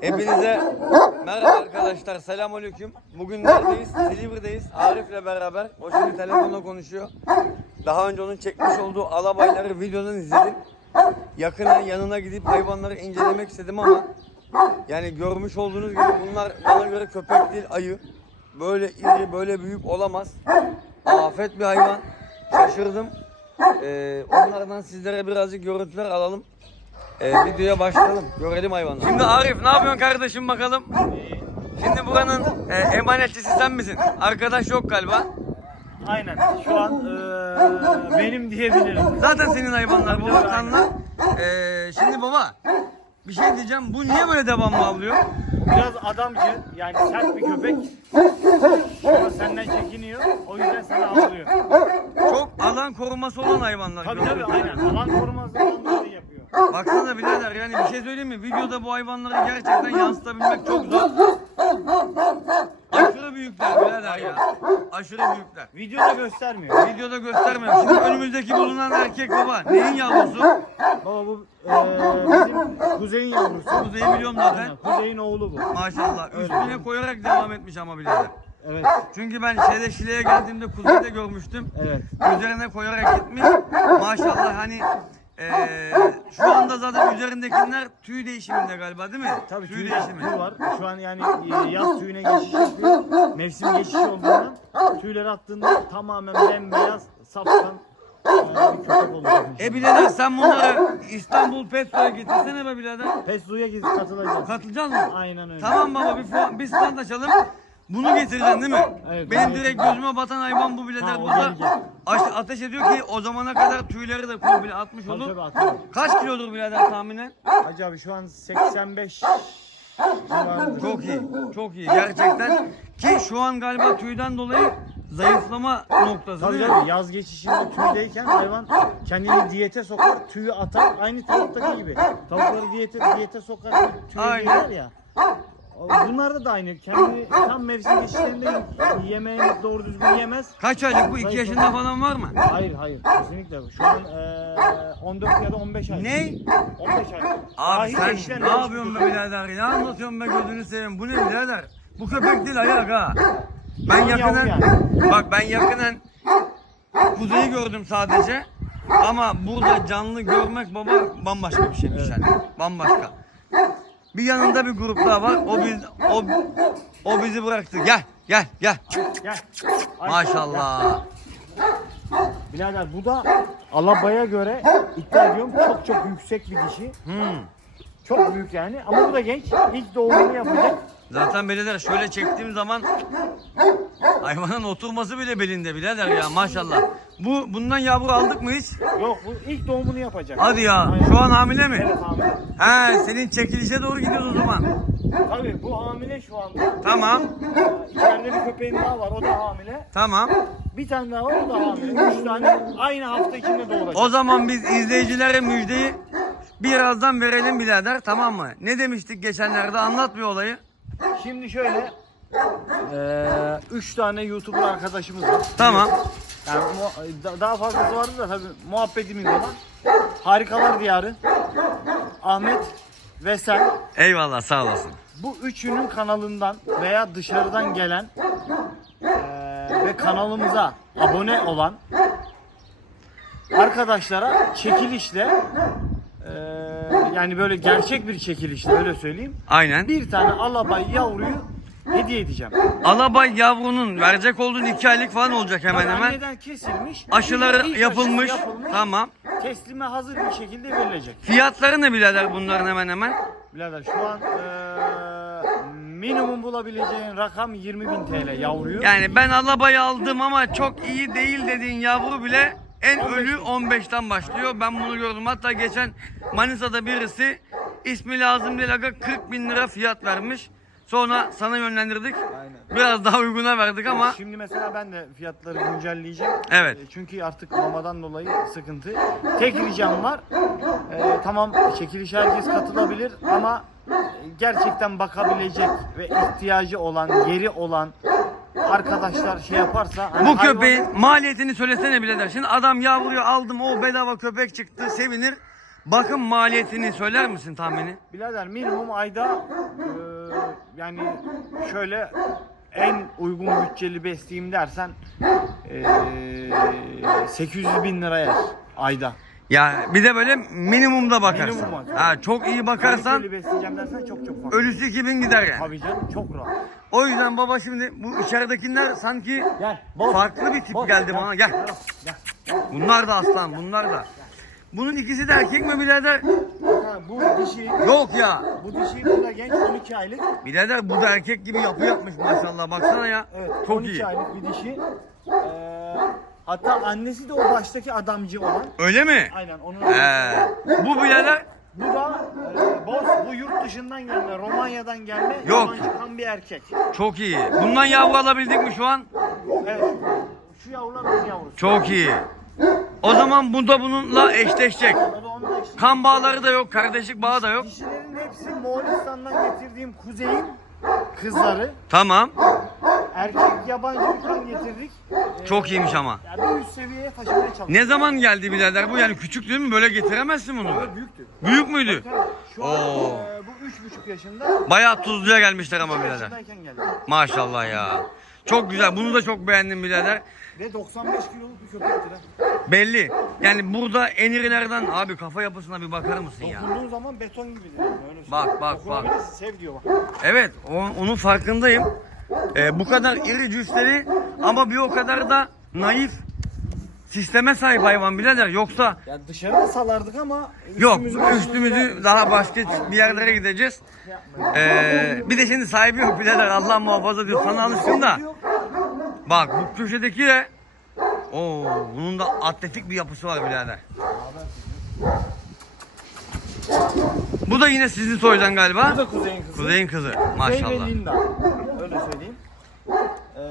Hepinize merhaba arkadaşlar. Selamünaleyküm. Bugün neredeyiz? Silivri'deyiz. Arif'le beraber. O şimdi telefonla konuşuyor. Daha önce onun çekmiş olduğu alabayları videodan izledim. Yakına yanına gidip hayvanları incelemek istedim ama yani görmüş olduğunuz gibi bunlar bana göre köpek değil ayı. Böyle iri, böyle büyük olamaz. Afet bir hayvan. Şaşırdım. Ee, onlardan sizlere birazcık görüntüler alalım. Ee, videoya başlayalım. Görelim hayvanları. Şimdi Arif ne yapıyorsun kardeşim bakalım? Şimdi buranın e, emanetçisi sen misin? Arkadaş yok galiba. Aynen. Şu an eee, benim diyebilirim. Zaten senin hayvanlar Tabii, kanlı. Ee, şimdi baba bir şey diyeceğim. Bu niye böyle devamlı avlıyor? Biraz adamcı yani sert bir köpek. Ama senden çekiniyor. O yüzden seni avlıyor. Çok alan koruması olan hayvanlar. Tabii tabii aynen. Alan koruması yapıyor. Baksana birader yani bir şey söyleyeyim mi? Videoda bu hayvanları gerçekten yansıtabilmek çok zor. Aşırı büyükler birader ya. Aşırı büyükler. Videoda göstermiyor. Videoda göstermiyor. Şimdi önümüzdeki bulunan erkek baba. Neyin yavrusu? Baba bu eee, bizim kuzeyin yavrusu. Kuzeyi biliyorum zaten. Aynen. Kuzeyin oğlu bu. Maşallah. Üstüne koyarak devam etmiş ama birader. Evet. Çünkü ben şeyde Şile'ye geldiğimde kuzeyi de görmüştüm. Evet. Üzerine koyarak gitmiş. Maşallah hani eee, şu anda zaten üzerindekiler tüy değişiminde galiba değil mi? Tabii tüy, tüy, değişimi. tüy var. Şu an yani e, yaz tüyüne geçiş yapıyor. Mevsim geçişi olduğundan tüyleri attığında tamamen bembeyaz, safkan e, bir köpek olacak. E birader sen bunları İstanbul Petro'ya getirsene be birader. Gidip katılacağız. Katılacak mısın? Aynen öyle. Tamam baba bir, bir stand açalım. Bunu getireceksin değil mi? Evet, Benim bunu direkt gözüme batan hayvan bu birader. Ha, o ateş ediyor ki o zamana kadar tüyleri de komple atmış Tabii olur. tabii atıyorum. Kaç kilodur birader tahminen? Hacı abi şu an 85 civarında. Çok iyi. Çok iyi gerçekten. Ki şu an galiba tüyden dolayı zayıflama noktası Tabii değil mi? tabii yaz geçişinde tüydeyken hayvan kendini diyete sokar, tüyü atar. Aynı tavuktaki gibi. Tavukları diyete diyete sokar, tüyü Aynen. ya. Bunlarda da aynı. Kendini tam mevsim geçişlerinde yemeğini doğru düzgün yemez. Kaç aylık bu? 2 yaşında falan var mı? Hayır hayır kesinlikle. Şu an eee 14 ya da 15 ay. Ne? 15 ay. Abi Dahi sen eşlen ne yapıyorsun be birader? Ne anlatıyorsun be gözünü seveyim? Bu ne birader? Bu köpek değil ayak ha. Ben Yavru yakından bak ben yakından kuzeyi gördüm sadece. Ama burada canlı görmek baba bambaşka bir şeymiş yani. Bambaşka. Bir yanında bir grup daha var. O biz o o bizi bıraktı. Gel gel gel. Gel. Ay, Maşallah. Birader bu da Alaba'ya göre iddia ediyorum çok çok yüksek bir dişi. Hmm. Çok büyük yani ama bu da genç. İlk doğumunu yapacak. Zaten birader şöyle çektiğim zaman hayvanın oturması bile belinde birader ya maşallah. Bu bundan yavru aldık mı hiç? Yok bu ilk doğumunu yapacak. Hadi ya. Aynen. Şu an hamile mi? Evet hamile. He, senin çekilişe doğru gidiyoruz o zaman. Tabii bu hamile şu anda. Tamam. Ee, İçeride bir köpeğin daha var o da hamile. Tamam. Bir tane daha var o da hamile. Üç tane aynı hafta içinde doğuracak. O zaman biz izleyicilere müjdeyi birazdan verelim birader tamam mı? Ne demiştik geçenlerde anlat bir olayı. Şimdi şöyle. Ee, üç tane YouTuber arkadaşımız var. Tamam. Yani mu- daha fazlası vardı da tabii muhabbetimiz olan. Harikalar Diyarı, Ahmet ve sen. Eyvallah sağ olasın. Bu üçünün kanalından veya dışarıdan gelen eee, ve kanalımıza abone olan arkadaşlara çekilişle yani böyle gerçek bir çekilişle öyle söyleyeyim. Aynen. Bir tane alabay yavruyu hediye edeceğim. Alabay yavrunun verecek olduğun iki aylık falan olacak hemen hemen. Anneden kesilmiş. Aşıları ilk aşısı yapılmış, Tamam. Teslime hazır bir şekilde verilecek. Fiyatları ne birader bunların hemen hemen? Birader şu an eee, minimum bulabileceğin rakam 20.000 TL yavruyu. Yani ben alabayı aldım ama çok iyi değil dediğin yavru bile en 15 ölü 15'ten başlıyor. Ben bunu gördüm. Hatta geçen Manisa'da birisi ismi lazım değil aga 40 bin lira fiyat vermiş. Sonra sana yönlendirdik. Aynen. Biraz daha uyguna verdik ama Şimdi mesela ben de fiyatları güncelleyeceğim. Evet. E, Çünkü artık mamadan dolayı sıkıntı. Tek ricam var. E, tamam çekiliş herkes katılabilir ama gerçekten bakabilecek ve ihtiyacı olan, yeri olan arkadaşlar şey yaparsa hani bu hayvan- köpeğin maliyetini söylesene birader. Şimdi adam yavruyu aldım o bedava köpek çıktı sevinir. Bakım maliyetini söyler misin tahmini? Birader minimum ayda eee, yani şöyle en uygun bütçeli besleyeyim dersen eee 800 bin lira yer ayda. Ya bir de böyle minimumda bakarsın. Minimum bak. Ha çok iyi bakarsan Bütçeli besleyeceğim dersen çok çok ölüsü 2000 gider yani. Tabii canım çok rahat. O yüzden baba şimdi bu içeridekiler sanki Gel. boz. farklı bir tip Boz. geldi bana. Gel. Gel. Bunlar da aslan bunlar da. Bunun ikisi de erkek mi birader? Ha, Bu dişi, Yok ya. bu dişi bu da genç 12 aylık. Birader bu da erkek gibi yapı yapmış maşallah. Baksana ya. Evet, Çok 12 iyi. aylık bir dişi. Hatta annesi de o baştaki adamcı olan. Öyle mi? Aynen onun. Ee, bu birader Bu da e, boz, bu yurt dışından gelme, Romanya'dan gelme, Yok. yabancı kan bir erkek. çok iyi. Bundan yavru alabildik mi şu an? Evet. Şu yavrular onun yavrusu. Çok iyi. O zaman bu da bununla eşleşecek. Da eşi. Kan bağları da yok, kardeşlik bağı da yok. Dişilerin hepsi Moğolistan'dan getirdiğim kuzeyin kızları. Tamam. Erkek yabancı bir kan getirdik. Ee, Çok iyiymiş ama. Yani bir üst seviyeye taşımaya çalıştık. Ne zaman geldi birader bu? Yani küçük değil mi? Böyle getiremezsin bunu. Böyle büyüktü. Büyük müydü? Şu an Oo. e, bu üç buçuk yaşında. Bayağı tuzluya gelmişler ama birader. yaşındayken geldi. Maşallah ya. Çok güzel. Bunu da çok beğendim birader. Ve 95 kiloluk bir köpektir ha. Belli. Yani burada en irilerden abi kafa yapısına bir bakar mısın ya? Dokunduğun zaman beton. Yani öyle söyleyeyim. Bak, bak, Dokunabilirsin, Sev diyor bak. Evet, o- onun farkındayım. Ee, bu kadar iri cüsseli ama bir o kadar da naif sisteme sahip hayvan birader. Yoksa Ya dışarıda salardık ama yok üstümüzü daha başka bir yerlere gideceğiz. Ee, bir de şimdi sahibi yok birader. Allah muhafaza diyor. Sana alışkın da. Bak bu köşedeki de Oo, bunun da atletik bir yapısı var birader. Bu da yine sizin soydan galiba. Bu da kuzeyin kızı. Kuzeyin kızı. Kuzey ve Maşallah. Linda. Öyle söyleyeyim. Ee,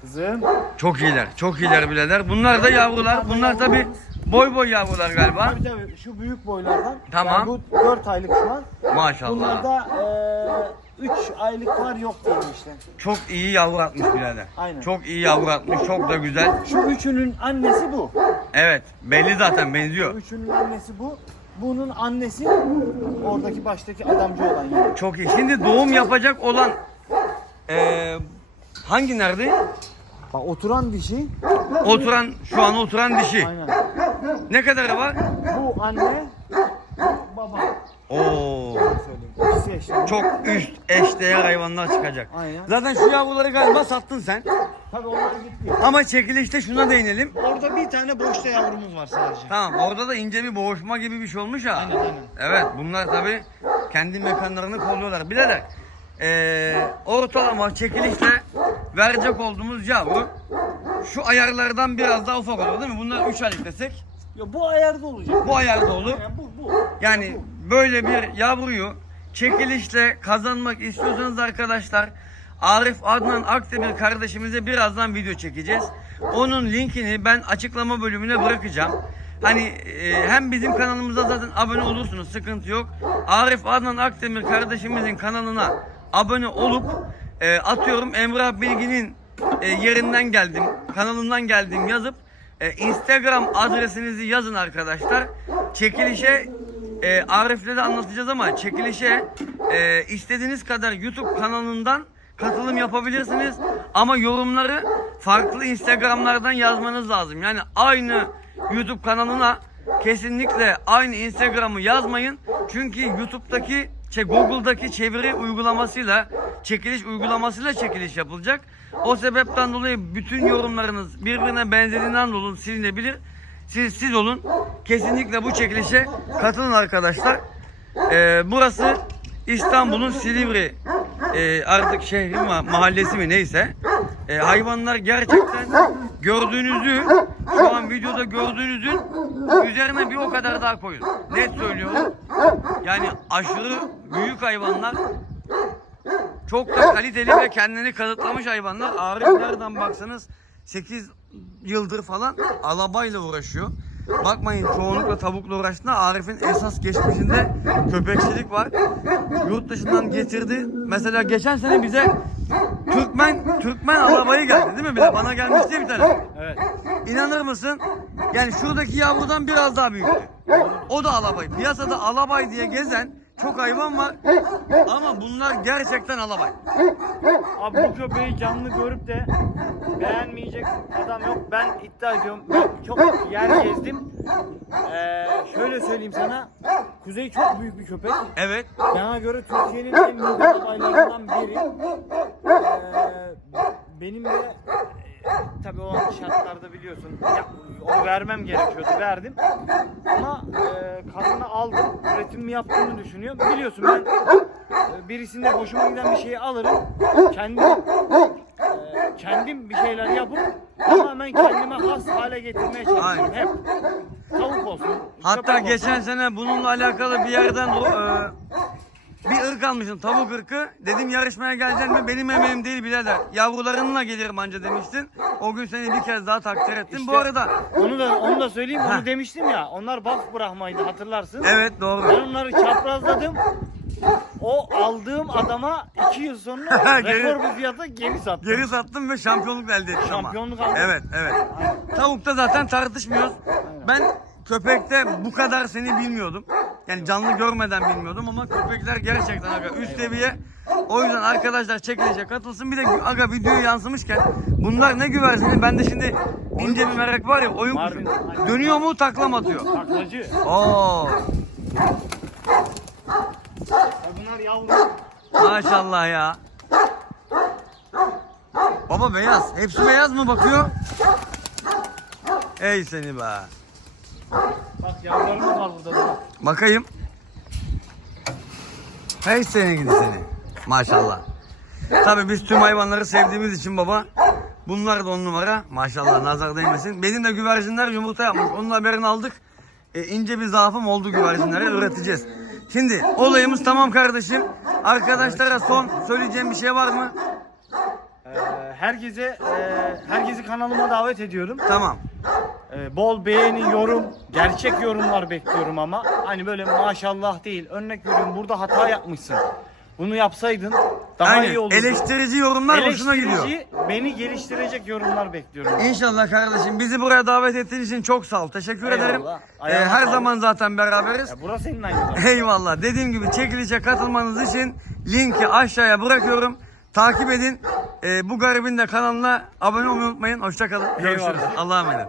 kızım. Çok iyiler. Çok iyiler birader. Bunlar da yavrular. Bunlar tabi boy boy yavrular galiba. Tabii tabii şu büyük boylardan. Tamam. Yani bu 4 aylık şu an. Maşallah. Bunlarda 3 aylık var yok diyelim işte. Çok iyi yavru atmış birader. Aynen. Çok iyi yavru atmış. Çok da güzel. Şu üçünün annesi bu. Evet. Belli zaten benziyor. üçünün annesi bu. Bunun annesi oradaki baştaki adamcı olan yani. Çok iyi. Şimdi doğum yapacak olan eee hangi nerede? Bak oturan dişi. Oturan şu an oturan dişi. Aynen. Ne kadarı var? Bu anne, bu baba. Oo. Söyleyeyim. İkisi eşit. Çok üst eşdeğer hayvanlar çıkacak. Aynen. Zaten şu yavruları galiba sattın sen. Tabii onlar gitti. Ama çekilişte şuna değinelim. Orada bir tane boşta yavrumuz var sadece. Tamam orada da ince bir boğuşma gibi bir şey olmuş ha. Aynen, aynen. Evet bunlar tabi kendi mekanlarını kolluyorlar. Bilerek ee, ortalama çekilişle verecek olduğumuz yavru şu ayarlardan biraz daha ufak olur değil mi? Bunlar 3 aylık desek Ya bu ayarda olacak. bu ayarda olur. Yani bu bu. Yani böyle bir yavruyu çekilişle kazanmak istiyorsanız arkadaşlar Arif Adnan Akdemir kardeşimize birazdan video çekeceğiz. Onun linkini ben açıklama bölümüne bırakacağım. Hani e, hem bizim kanalımıza zaten abone olursunuz sıkıntı yok. Arif Adnan Akdemir kardeşimizin kanalına abone olup e, atıyorum Emrah Bilgin'in e, yerinden geldim, kanalından geldim yazıp e, Instagram adresinizi yazın arkadaşlar. Çekilişe e, Arif'le de anlatacağız ama çekilişe e, istediğiniz kadar YouTube kanalından katılım yapabilirsiniz. Ama yorumları farklı Instagram'lardan yazmanız lazım. Yani aynı YouTube kanalına kesinlikle aynı Instagram'ı yazmayın. Çünkü YouTube'daki şey Google'daki çeviri uygulamasıyla çekiliş uygulamasıyla çekiliş yapılacak. O sebepten dolayı bütün yorumlarınız birbirine benzediğinden dolayı silinebilir. Siz siz olun. Kesinlikle bu çekilişe katılın arkadaşlar. Ee, burası İstanbul'un Silivri e, artık şehri mi mahallesi mi neyse. E, hayvanlar gerçekten gördüğünüzü şu an videoda gördüğünüzün üzerine bir o kadar daha koyun. Net söylüyorum. Yani aşırı büyük hayvanlar çok da kaliteli ve kendini kanıtlamış hayvanlar. Arif nereden baksanız 8 yıldır falan alabayla uğraşıyor. Bakmayın çoğunlukla tavukla uğraştığında Arif'in esas geçmişinde köpekçilik var. Yurt dışından getirdi. Mesela geçen sene bize Türkmen Türkmen alabayı geldi değil mi? Bir de bana gelmişti bir tane. Evet. inanır mısın? Yani şuradaki yavrudan biraz daha büyüktü. O da alabay. Piyasada alabay diye gezen çok hayvan var. Ama bunlar gerçekten alabay. Abi bu köpeği canlı görüp de beğenmeyecek adam yok. Ben iddia ediyorum. Ben çok yer gezdim. Ee, şöyle söyleyeyim sana. Kuzey çok büyük bir köpek. Evet. Bana göre Türkiye'nin en büyük arabaylarından biri. Ee, benim de tabii o an şartlarda biliyorsun. Ya, onu vermem gerekiyordu. Verdim. Ama e, kadını aldım. Üretim yaptığını düşünüyor. Biliyorsun ben e, birisinde hoşuma giden bir şeyi alırım. Kendim e, kendim bir şeyler yapıp tamamen kendime has hale getirmeye çalışıyorum. Aynen. Hep. Tavuk olsun. Hatta köpek olsun. geçen sene bununla alakalı bir yerden e, bir ırk almışsın tavuk ırkı. Dedim yarışmaya geleceksin mi? Benim emeğim değil birader. Yavrularınla gelirim anca demiştin. O gün seni bir kez daha takdir ettim. Bu İşte- arada Onu da onu da söyleyeyim. Onu demiştim ya. Onlar baf bırakmaydı hatırlarsın. evet Ben doğru. onları çaprazladım. O aldığım adama iki yıl sonra Geri- rekor bir fiyata geri sattım. Geri sattım ve şampiyonluk elde ettim ama. Şampiyonluk aldım. Evet evet. Tavukta zaten tartışmıyoruz. Ben köpekte bu kadar seni bilmiyordum. Yani canlı görmeden bilmiyordum ama köpekler gerçekten aga üst seviye. O yüzden arkadaşlar çekilişe katılsın. Bir de aga videoya yansımışken bunlar ne güversini? Bende şimdi ince bir merak var ya oyun kuşu. Dönüyor mu taklam atıyor. Taklacı. Oo bunlar yavru. maşallah ya. Baba beyaz. Hepsi beyaz mı bakıyor? Ey seni be. Bak yavrularımız var burada. da. Bakayım. Hey seni gidi seni. Maşallah. Tabii biz tüm hayvanları sevdiğimiz için baba. Bunlar da on numara. Maşallah nazar değmesin. Benim de güvercinler yumurta yapmış. Onun haberini aldık. E, ince bir zaafım oldu güvercinlere üreteceğiz. Şimdi olayımız tamam kardeşim. Arkadaşlara son söyleyeceğim bir şey var mı? Ee, herkese e, herkesi kanalıma davet ediyorum. Tamam. Ee, bol beğeni, yorum, gerçek yorumlar bekliyorum ama hani böyle maşallah değil. Örnek veriyorum burada hata yapmışsın. Bunu yapsaydın daha Aynen. iyi olurdu. Eleştirici yorumlar hoşuna gidiyor. Eleştirici, beni geliştirecek yorumlar bekliyorum. İnşallah kardeşim bizi buraya davet ettiğin için çok sağ ol. Teşekkür Eyvallah. ederim. Ayağına Ee, her sağlık. zaman zaten beraberiz. Ya burası senin aynı. Eyvallah. Dediğim gibi çekilişe katılmanız için linki aşağıya bırakıyorum. Takip edin. Ee, bu garibin de kanalına abone olmayı unutmayın. Hoşçakalın. Görüşürüz. Eyvallah. Allah'a emanet.